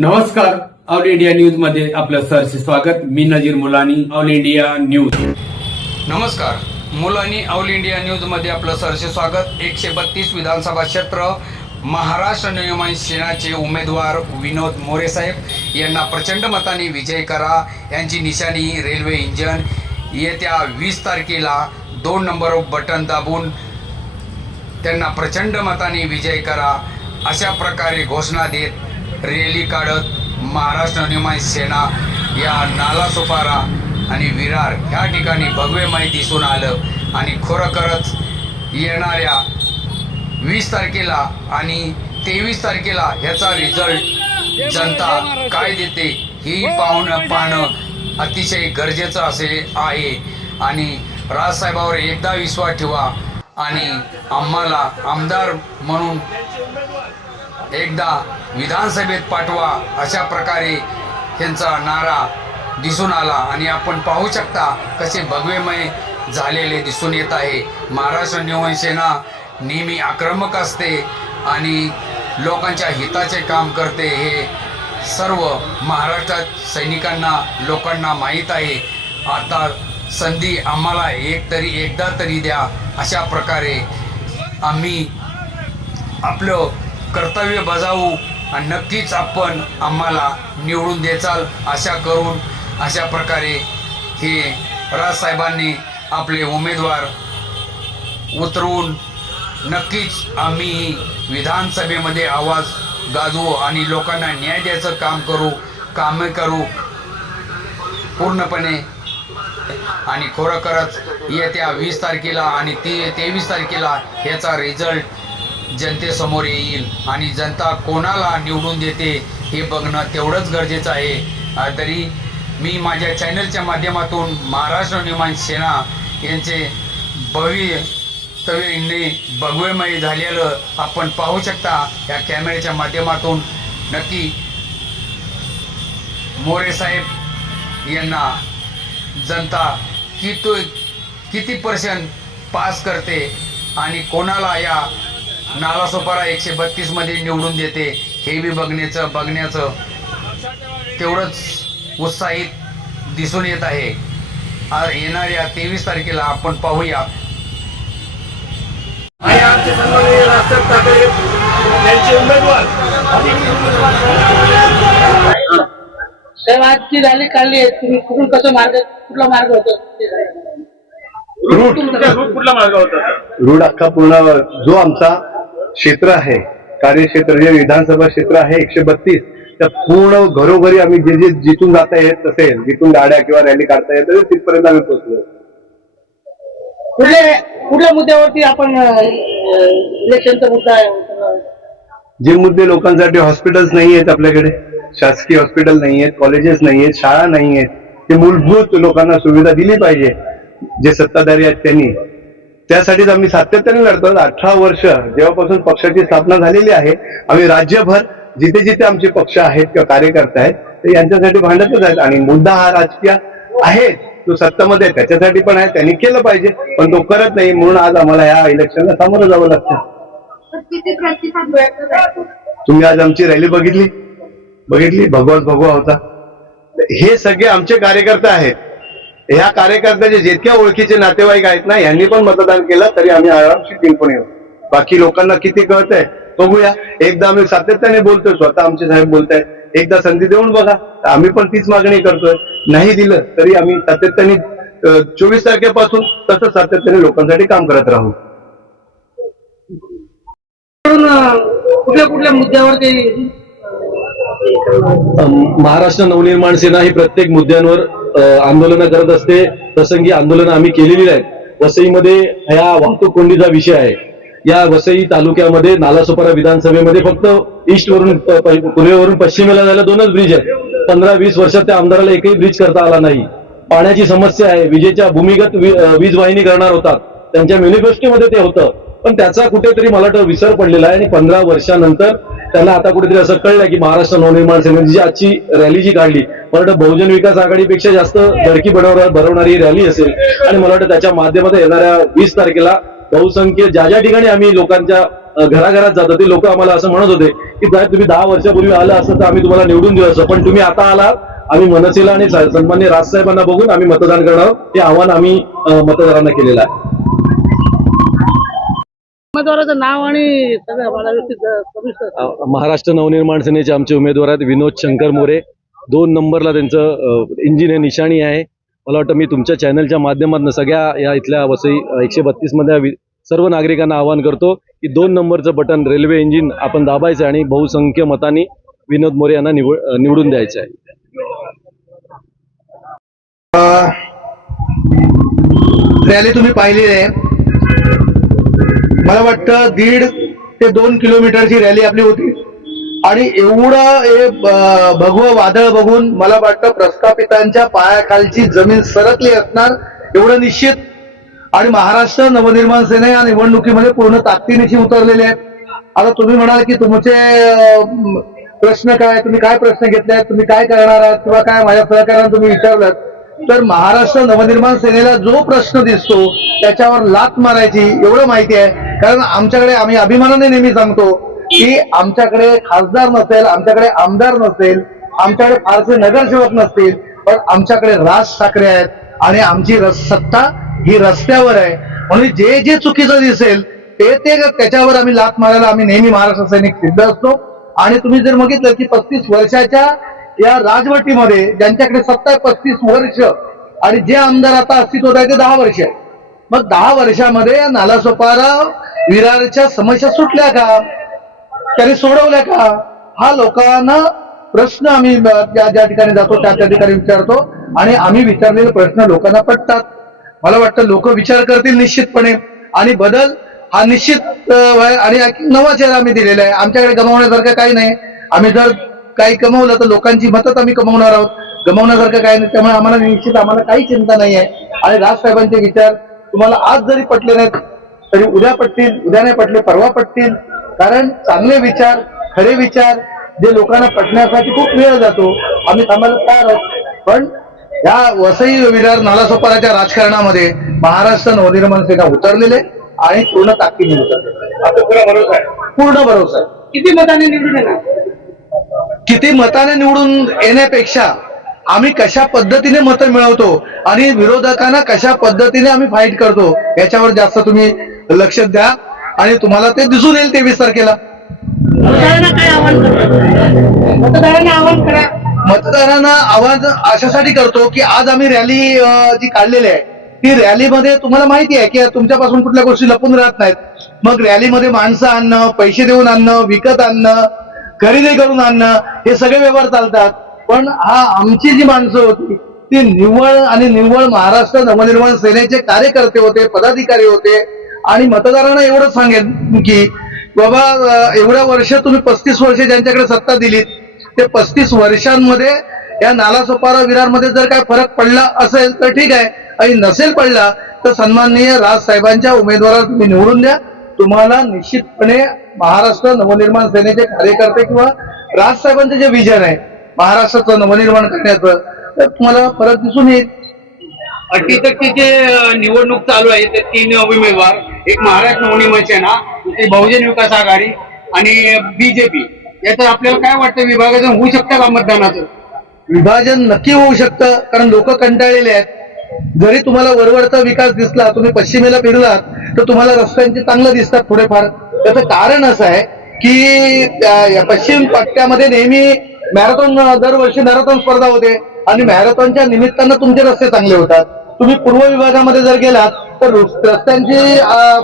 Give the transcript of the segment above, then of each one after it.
नमस्कार. All India न्यूजमध्ये आपलं सरसे स्वागत. मी Nazir Mulani all India news. नमस्कार. मुलानी ऑल इंडिया न्यूजमध्ये आपलं सहर्ष स्वागत. एकशे बत्तीस विधानसभा क्षेत्र महाराष्ट्र नियमन सेनाचे उमेदवार विनोद मोरे साहेब. यांना प्रचंड मताने विजय करा. यांची निशाणी रेल्वे इंजन. येत्या वीस तारखेला दोन नंबर बटन दाबून त्यांना प्रचंड मताने विजय करा. अशा प्रकारे घोषणा देत रॅली काढत महाराष्ट्र निर्माय सेना या नालासोपारा आणि विरार ह्या ठिकाणी भगवेमय दिसून आलं. आणि खरोखरच येणाऱ्या वीस तारखेला आणि तेवीस तारखेला ह्याचा रिझल्ट जनता काय देते ही पाहणं पाहणं अतिशय गरजेचं असे आहे. आणि राजसाहेबावर एकदा विश्वास ठेवा आणि आम्हाला आमदार म्हणून एकदा विधानसभेत पाठवा अशा प्रकारे त्यांचा नारा दिसून आला. आणि आपण पाहू शकता कसे भगवेमय झालेले दिसून येत आहे. महाराष्ट्र निवडणूक नेहमी आक्रमक असते आणि लोकांच्या हिताचे काम करते हे सर्व महाराष्ट्रात सैनिकांना लोकांना माहीत आहे. आता संधी आम्हाला एक तरी एकदा तरी द्या. अशा प्रकारे आम्ही आपलं कर्तव्य बजावू आणि नक्कीच आपण आम्हाला निवडून देचाल आशा करून अशा प्रकारे हे राजसाहेबांनी आपले उमेदवार उतरवून नक्कीच आम्ही विधानसभेमध्ये आवाज गाजवू आणि लोकांना न्याय द्यायचं काम करू कामे करू पूर्णपणे. आणि खरोखरच येत्या वीस तारखेला आणि ते तेवीस तारखेला ह्याचा रिझल्ट जनतेसमोर येईल आणि जनता कोणाला निवडून देते हे बघणं तेवढंच गरजेचं आहे. तरी मी माझ्या चॅनलच्या माध्यमातून महाराष्ट्र निर्माण सेना यांचे भवितव्यने भगवेमय झालेलं आपण पाहू शकता. या कॅमेऱ्याच्या माध्यमातून नक्की मोरे साहेब यांना जनता किती किती पर्सेंट पास करते आणि कोणाला या नालासोपारा एकशे बत्तीसमध्ये निवडून देते. हे बी बघण्याचं बघण्याचं. तेवढंच उत्साहित दिसून येत आहे. आज येणाऱ्या तेवीस तारखेला आपण पाहूया. आणि आमचे सन्माननीय राजसाहेब ठाकरे यांचे उमेदवार. साहेब आजची रॅली काढली आहे. तुम्ही कुठून कसं मार्ग कुठला मार्ग होतो? रूट. रूट कुठला मार्ग होता? रूढ अख्खा पूर्ण जो आमचा क्षेत्र आहे कार्यक्षेत्र जे विधानसभा क्षेत्र आहे एकशे बत्तीस त्या पूर्ण घरोघरी आम्ही जे जे जिथून जाता येत असेल जिथून गाड्या किंवा रॅली काढता येत असेल, तिथपर्यंत आम्ही पोहोचलो. कुठल्या मुद्द्यावरती आपण इलेक्शनचा मुद्दा जे मुद्दे लोकांसाठी हॉस्पिटल्स नाही आहेत आपल्याकडे शासकीय हॉस्पिटल नाही आहेत कॉलेजेस नाही आहेत शाळा नाही आहेत ते मूलभूत लोकांना सुविधा दिली पाहिजे जे सत्ताधारी आहेत त्यांनी. त्यासाठीच आम्ही सातत्याने लढतो. अठरा वर्ष जेव्हापासून पक्षाची स्थापना झालेली आहे आम्ही राज्यभर जिथे जिथे आमचे पक्ष आहेत किंवा कार्यकर्ते आहेत ते यांच्यासाठी भांडतच आहेत. आणि मुद्दा हा राजकीय आहे तो सत्तामध्ये त्याच्यासाठी पण आहे त्यांनी केलं पाहिजे पण तो करत नाही म्हणून आज आम्हाला या इलेक्शनला सामोरं जावं लागतं? तुम्ही आज आमची रॅली बघितली? बघितली? भगवान भगवा होता. हे सगळे आमचे कार्यकर्ते आहेत. ह्या कार्यकर्त्याचे जितक्या ओळखीचे नातेवाईक आहेत ना यांनी पण मतदान केलं तरी आम्ही आरामशीर जिंकून येऊ. बाकी लोकांना किती कळतंय बघूया. एकदा आम्ही सातत्याने बोलतोय स्वतः आमचे साहेब बोलतायत. एकदा संधी देऊन बघा. आम्ही पण तीच मागणी करतोय. नाही दिलं तरी आम्ही सातत्याने चोवीस तारखेपासून तसं सातत्याने लोकांसाठी काम करत राहू. कुठल्या कुठल्या मुद्द्यावरती महाराष्ट्र नवनिर्माण सेना ही प्रत्येक मुद्द्यांवर आंदोलन करत असते प्रसंगी आंदोलन आम्ही केलेली आहेत वसईमध्ये ह्या वाहतूक कोंडीचा विषय आहे. या वसई तालुक्यामध्ये नालासोपारा विधानसभेमध्ये फक्त ईस्ट वरून पूर्वेवरून पश्चिमेला जायला दोनच ब्रिज आहेत. पंधरा वीस वर्षात त्या आमदाराला एकही ब्रिज करता आला नाही. पाण्याची समस्या आहे. विजेच्या भूमिगत वीज वाहिनी करणार होतात. त्यांच्या मॅनिफेस्टोमध्ये ते होतं. पण त्याचा कुठेतरी मला वाटतं विसर पडलेला आहे आणि पंधरा वर्षानंतर त्यांना आता कुठेतरी असं कळलं की महाराष्ट्र नवनिर्माण सेनेची जी आजची रॅली जी काढली मला वाटतं बहुजन विकास आघाडीपेक्षा जास्त धडकी बनवणार भरवणारी रॅली असेल. आणि मला वाटतं त्याच्या माध्यमातून येणाऱ्या वीस तारखेला बहुसंख्य ज्या ज्या ठिकाणी आम्ही लोकांच्या घराघरात जातो ते लोक आम्हाला असं म्हणत होते की साहेब तुम्ही दहा वर्षापूर्वी आलं असतं तर आम्ही तुम्हाला निवडून दिलं असतं पण तुम्ही आता आलात आम्ही मनसेला आणि सा- सन्मान्य राजसाहेबांना बघून आम्ही मतदान करणार हे आव्हान आम्ही मतदारांना केलेलं आहे. उमेदवाराचं नाव आणि सगळं मला व्यवस्थित सविस्तर सांगा. अ, महाराष्ट्र नवनिर्माण सेनेचे आमचे उमेदवार आहेत विनोद शंकर मोरे. दोन नंबरला त्यांचं इंजिन हे निशाणी आहे. मला वाटतं मी तुमच्या चॅनलच्या माध्यमातून सगळ्या या इथल्या वसई एकशे बत्तीसमध्ये वि- सर्व नागरिकांना आवाहन करतो की दोन नंबरचं बटन रेल्वे इंजिन आपण दाबायचं आणि बहुसंख्य मतांनी विनोद मोरे यांना निवड अ, निवडून द्यायचं आहे. रॅली तुम्ही पाहिली आहे. मला वाटतं दीड ते दोन किलोमीटरची रॅली आपली होती. आणि एवढं हे भगवं वादळ बघून मला वाटतं प्रस्थापितांच्या पायाखालची जमीन सरकली असणार एवढं निश्चित. आणि महाराष्ट्र नवनिर्माण सेना या निवडणुकीमध्ये पूर्ण ताकदीनिशी उतरलेले आहेत आता तुम्ही म्हणाल की तुमचे प्रश्न काय तुम्ही काय प्रश्न घेतले आहेत? तुम्ही काय करणार आहात? किंवा काय माझ्या सहकार्यानं तुम्ही विचारलात? तर महाराष्ट्र नवनिर्माण सेनेला जो प्रश्न दिसतो त्याच्यावर लात मारायची एवढं माहिती आहे. कारण आमच्याकडे आम्ही अभिमानाने नेहमी सांगतो की आमच्याकडे खासदार नसेल आमच्याकडे आमदार नसेल आमच्याकडे फारसे नगरसेवक नसतील पण आमच्याकडे राज ठाकरे आहेत आणि आमची सत्ता ही रस्त्यावर आहे. म्हणून जे जे चुकीचं दिसेल ते ते त्याच्यावर आम्ही लात मारायला आम्ही नेहमी महाराष्ट्र सैनिक सिद्ध असतो. आणि तुम्ही जर बघितलं की पस्तीस वर्षाच्या या राजवटीमध्ये ज्यांच्याकडे सत्ता पस्तीस वर्ष आणि जे आमदार आता अस्तित्वात आहे ते दहा वर्ष आहे मग दहा वर्षामध्ये या नालासोपारा विरारच्या समस्या सुटल्या का? त्याने सोडवल्या का? हा लोकांना प्रश्न आम्ही ज्या ठिकाणी जातो त्या त्या ठिकाणी विचारतो आणि आम्ही विचारलेले प्रश्न लोकांना पटतात. मला वाटतं लोक विचार करतील निश्चितपणे. आणि बदल हा निश्चित आणि नवा चेहरा आम्ही दिलेला आहे. आमच्याकडे गमावण्यासारखं काही नाही. आम्ही जर काही कमवलं तर लोकांची मदत आम्ही कमवणार आहोत. गमावण्यासारखं काही नाही त्यामुळे आम्हाला निश्चित आम्हाला काही चिंता नाही आहे. आणि राजसाहेबांचे विचार तुम्हाला आज जरी पटले नाहीत तरी उद्या पटतील उद्या नाही पटले परवा पटतील. कारण चांगले विचार खरे विचार जे लोकांना पटण्यासाठी खूप वेळ जातो आम्ही थांबायला तयार आहोत. पण या वसई विरार नालासोपाराच्या राजकारणामध्ये महाराष्ट्र नवनिर्माण सेना उतरलेले आणि पूर्ण ताकदीने उतरलेले पूर्ण भरोसा आहे. पूर्ण भरोसा आहे. किती मतांनी निवडून येणार? किती मताने निवडून येण्यापेक्षा आम्ही कशा पद्धतीने मतं मिळवतो आणि विरोधकांना कशा पद्धतीने आम्ही फाईट करतो याच्यावर जास्त तुम्ही लक्ष द्या. आणि तुम्हाला ते दिसून येईल तेवीस तारखेला. मतदारांना आवाज अशासाठी करतो की आज आम्ही रॅली जी काढलेली आहे ती रॅलीमध्ये तुम्हाला माहिती आहे की तुमच्यापासून कुठल्या गोष्टी लपून राहत नाहीत. मग रॅलीमध्ये माणसं आणणं पैसे देऊन आणणं विकत आणणं खरेदी करून आणणं हे सगळे व्यवहार चालतात. पण हा आमची जी माणसं होती ती निव्वळ आणि निव्वळ महाराष्ट्र नवनिर्माण सेनेचे कार्यकर्ते होते पदाधिकारी होते. आणि मतदारांना एवढं सांगेन की बाबा एवढ्या वर्ष तुम्ही पस्तीस वर्ष ज्यांच्याकडे सत्ता दिलीत ते पस्तीस वर्षांमध्ये या नालासोपारा विरारमध्ये जर काय फरक पडला असेल तर ठीक आहे. आणि नसेल पडला तर सन्माननीय राज साहेबांच्या उमेदवाराला तुम्ही निवडून द्या. तुम्हाला निश्चितपणे महाराष्ट्र नवनिर्माण सेनेचे कार्यकर्ते किंवा राज साहेबांचं जे विजन आहे महाराष्ट्राचं नवनिर्माण करण्याचं तर तुम्हाला फरक दिसून येईल. अटीतटीचे निवडणूक चालू आहे ते तीन उमेदवार एक महाराष्ट्र नवनिर्माण सेना एक बहुजन विकास आघाडी आणि बीजेपी. याचं आपल्याला काय वाटतं विभागाचं होऊ शकतं का मतदानाचं? विभाजन नक्की होऊ शकतं कारण लोक कंटाळलेले आहेत. जरी तुम्हाला वरवरचा विकास दिसला तुम्ही पश्चिमेला फिरलात तर तुम्हाला रस्त्यांचे चांगलं दिसतात थोडेफार. त्याचं कारण असं आहे की पश्चिम पट्ट्यामध्ये नेहमी मॅरेथॉन दरवर्षी मॅरेथॉन स्पर्धा होते आणि मॅरेथॉनच्या निमित्तानं तुमचे रस्ते चांगले होतात. तुम्ही पूर्व विभागामध्ये जर गेलात तर रस्त्यांची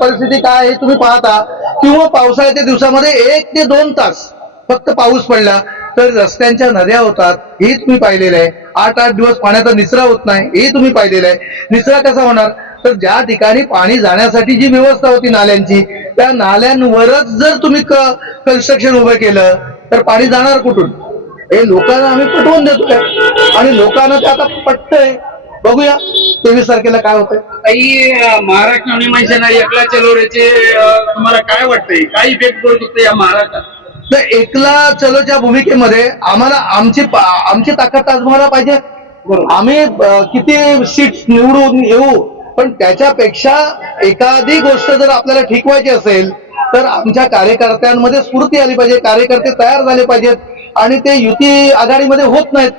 परिस्थिती काय आहे तुम्ही पाहता. किंवा पावसाळ्याच्या दिवसामध्ये एक ते दोन तास फक्त पाऊस पडला तर रस्त्यांच्या नद्या होतात. हे तुम्ही पाहिलेलं आहे. आठ आठ दिवस पाण्याचा निचरा होत नाही. हे तुम्ही पाहिलेलं आहे. निचरा कसा होणार? तर ज्या ठिकाणी पाणी जाण्यासाठी जी व्यवस्था होती नाल्यांची त्या नाल्यांवरच जर तुम्ही कन्स्ट्रक्शन उभं केलं तर पाणी जाणार कुठून? हे लोकांना आम्ही पटवून देतोय आणि लोकांना ते आता पटतंय. बघूया तेवीस तारखेला काय होतंय. काही महाराष्ट्र नवनिर्माण सेना एकला चलोरेचे तुम्हाला काय वाटतंय? काय इफेक्ट पडू शकतो या महाराष्ट्रात? तर एकला चलोच्या भूमिकेमध्ये आम्हाला आमची आमची ताकद आजमायला पाहिजे. आम्ही किती सीट्स निवडून येऊ पण त्याच्यापेक्षा एखादी गोष्ट जर आपल्याला ठिकवायची असेल तर आमच्या कार्यकर्त्यांमध्ये स्फूर्ती आली पाहिजे कार्यकर्ते तयार झाले पाहिजेत आणि ते युती आघाडीमध्ये होत नाहीत.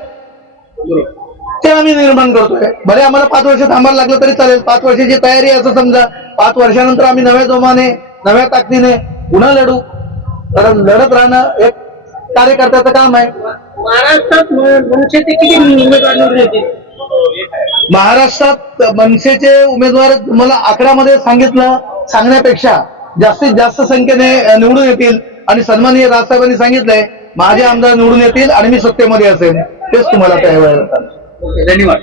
ते आम्ही निर्माण करतोय. भले आम्हाला पाच वर्ष थांबायला लागलं तरी चालेल. पाच वर्षाची तयारी असं समजा. पाच वर्षानंतर आम्ही नव्या जोमाने नव्या ताकदीने पुन्हा लढू. कारण लढत राहणं एक कार्यकर्त्याचं काम आहे. महाराष्ट्रात म- किती उमेदवार महाराष्ट्रात मनसेचे उमेदवार मला अकरामध्ये सांगितलं सांगण्यापेक्षा जास्तीत जास्त संख्येने निवडून येतील. आणि सन्माननीय राजसाहेबांनी सांगितलंय माझे आमदार निवडून येतील आणि मी सत्तेमध्ये असेल तेच तुम्हाला त्या धन्यवाद.